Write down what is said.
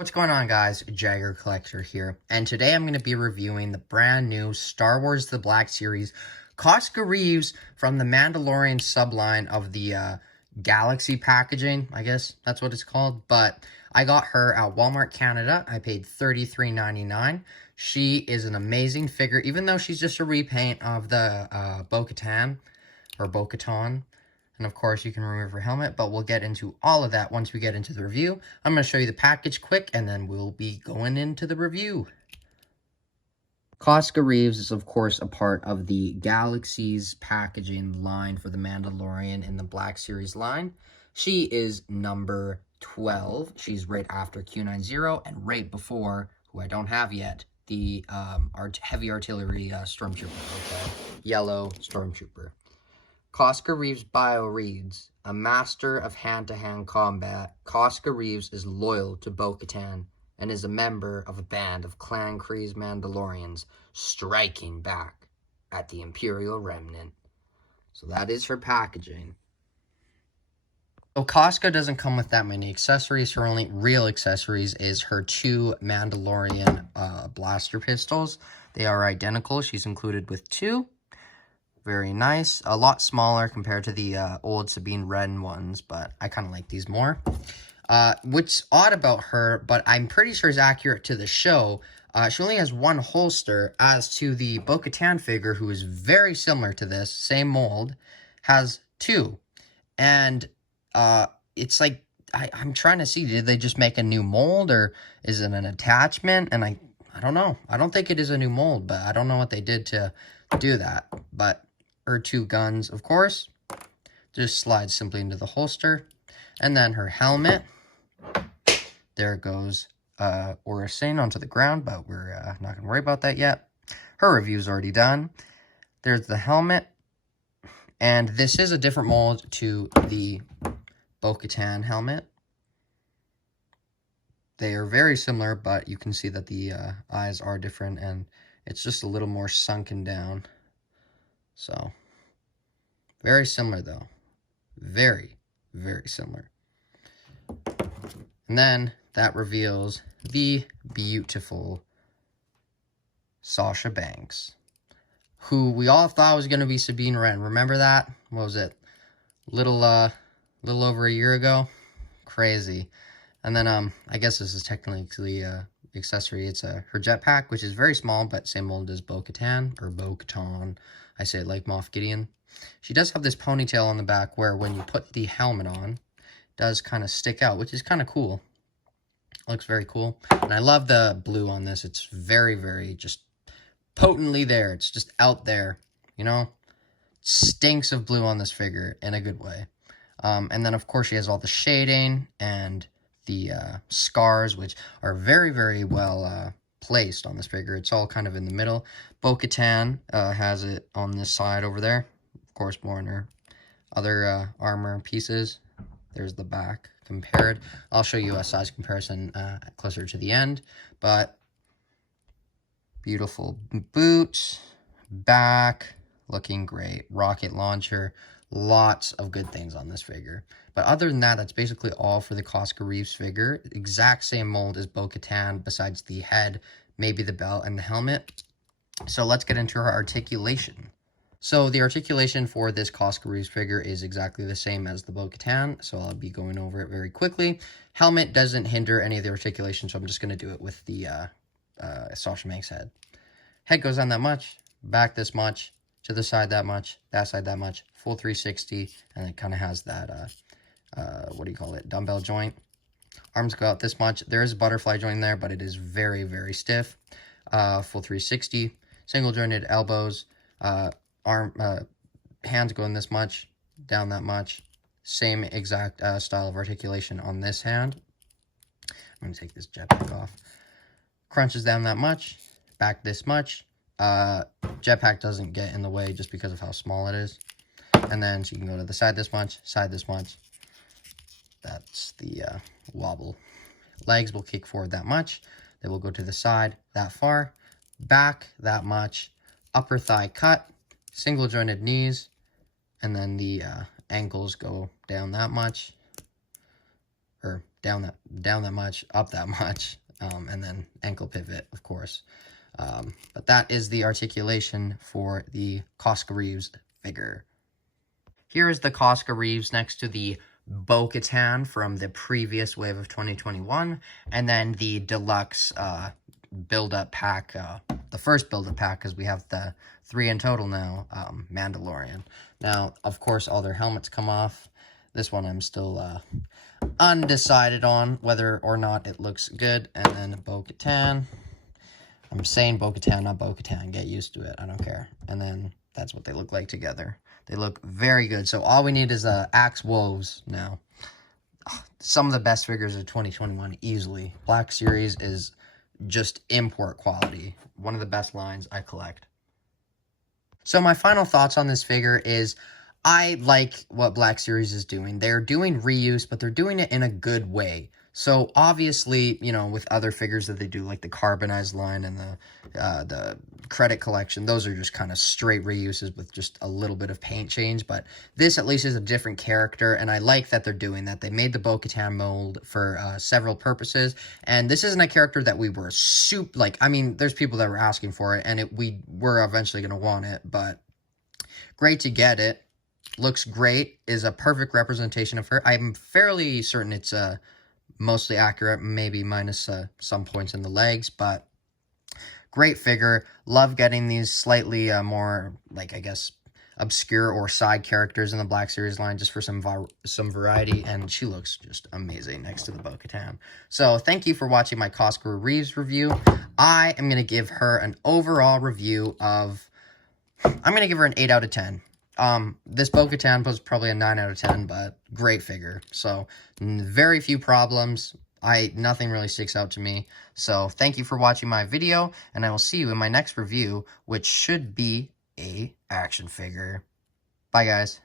What's going on, guys? Jagger Collector here, and today I'm going to be reviewing the brand new Star Wars The Black Series Koska Reeves from the Mandalorian subline of the Galaxy packaging. I guess that's what it's called, but I got her at Walmart Canada. I paid $33.99. She is an amazing figure, even though she's just a repaint of the Bo-Katan, or Bo-Katan. And of course, you can remove her helmet, but we'll get into all of that once we get into the review. I'm going to show you the package quick, and then we'll be going into the review. Koska Reeves is, of course, a part of the Galaxy's packaging line for the Mandalorian in the Black Series line. She is number 12. She's right after Q90 and right before, who I don't have yet, the heavy artillery stormtrooper, okay? Yellow stormtrooper. Koska Reeves' bio reads, a master of hand-to-hand combat, Koska Reeves is loyal to Bo-Katan and is a member of a band of Clan Kryze Mandalorians striking back at the Imperial Remnant. So that is her packaging. So Koska doesn't come with that many accessories. Her only real accessories is her two Mandalorian blaster pistols. They are identical. She's included with two. Very nice. A lot smaller compared to the old Sabine Wren ones, but I kind of like these more. What's odd about her, but I'm pretty sure is accurate to the show, she only has one holster, as to the Bo-Katan figure, who is very similar to this, same mold, has two. And it's like, I'm trying to see, did they just make a new mold, or is it an attachment? And I don't know. I don't think it is a new mold, but I don't know what they did to do that. But her two guns, of course, just slides simply into the holster. And then her helmet, there goes Oracene onto the ground, but we're not going to worry about that yet. Her review's already done. There's the helmet, and this is a different mold to the Bo-Katan helmet. They are very similar, but you can see that the eyes are different, and it's just a little more sunken down. So, very similar though. Very, very similar. And then that reveals the beautiful Sasha Banks, who we all thought was going to be Sabine Wren. Remember that? What was it? Little over a year ago? Crazy. And then, I guess this is technically accessory. It's her jetpack, which is very small, but same mold as Bo-Katan, or Bo-Katan. I say it like Moff Gideon. She does have this ponytail on the back where when you put the helmet on, it does kind of stick out, which is kind of cool. Looks very cool. And I love the blue on this. It's very, very just potently there. It's just out there, you know? Stinks of blue on this figure in a good way. And then, of course, she has all the shading and the scars, which are very, very well placed on this figure. It's all kind of in the middle. Bo-Katan has it on this side over there. Of course, more in her other armor pieces. There's the back compared. I'll show you a size comparison closer to the end. But beautiful boots, back, looking great. Rocket launcher. Lots of good things on this figure. But other than that, that's basically all for the Koska Reeves figure. Exact same mold as Bo-Katan, besides the head, maybe the belt, and the helmet. So let's get into her articulation. So the articulation for this Koska Reeves figure is exactly the same as the Bo-Katan, so I'll be going over it very quickly. Helmet doesn't hinder any of the articulation, so I'm just going to do it with the Sasha Banks head. Head goes on that much, back this much, to the side that much, that side that much, full 360, and it kind of has that, what do you call it, dumbbell joint. Arms go out this much. There is a butterfly joint there, but it is very, very stiff. Full 360, single jointed elbows, hands going this much, down that much. Same exact style of articulation on this hand. I'm going to take this jetpack off. Crunches down that much, back this much. Jetpack doesn't get in the way just because of how small it is. And then so you can go to the side this much, side this much. That's the wobble. Legs will kick forward that much. They will go to the side that far. Back that much. Upper thigh cut. Single jointed knees. And then the ankles go down that much. Or down that much, up that much, and then ankle pivot, of course. But that is the articulation for the Koska Reeves figure. Here is the Koska Reeves next to the Bo-Katan from the previous wave of 2021, and then the deluxe build-up pack, the first build-up pack, because we have the 3 in total now, Mandalorian. Now, of course, all their helmets come off. This one I'm still undecided on whether or not it looks good. And then Bo-Katan. I'm saying Bo-Katan, not Bo-Katan. Get used to it. I don't care. And then that's what they look like together. They look very good. So all we need is Axe Wolves now. Some of the best figures of 2021, easily. Black Series is just import quality. One of the best lines I collect. So my final thoughts on this figure is I like what Black Series is doing. They're doing reuse, but they're doing it in a good way. So obviously, you know, with other figures that they do, like the carbonized line and the credit collection, those are just kind of straight reuses with just a little bit of paint change. But this at least is a different character, and I like that they're doing that. They made the Bo-Katan mold for several purposes, and this isn't a character that we were I mean, there's people that were asking for it, and we were eventually going to want it, but great to get it. Looks great, is a perfect representation of her. I'm fairly certain it's mostly accurate, maybe minus some points in the legs, but great figure. Love getting these slightly more, like, I guess, obscure or side characters in the Black Series line just for some variety, and she looks just amazing next to the Bo-Katan. So thank you for watching my Koska Reeves review. I am going to give her an overall review of, I'm going to give her an 8 out of 10. This Bo-Katan was probably a 9 out of 10, but great figure. So, very few problems. Nothing really sticks out to me. So, thank you for watching my video, and I will see you in my next review, which should be a action figure. Bye, guys.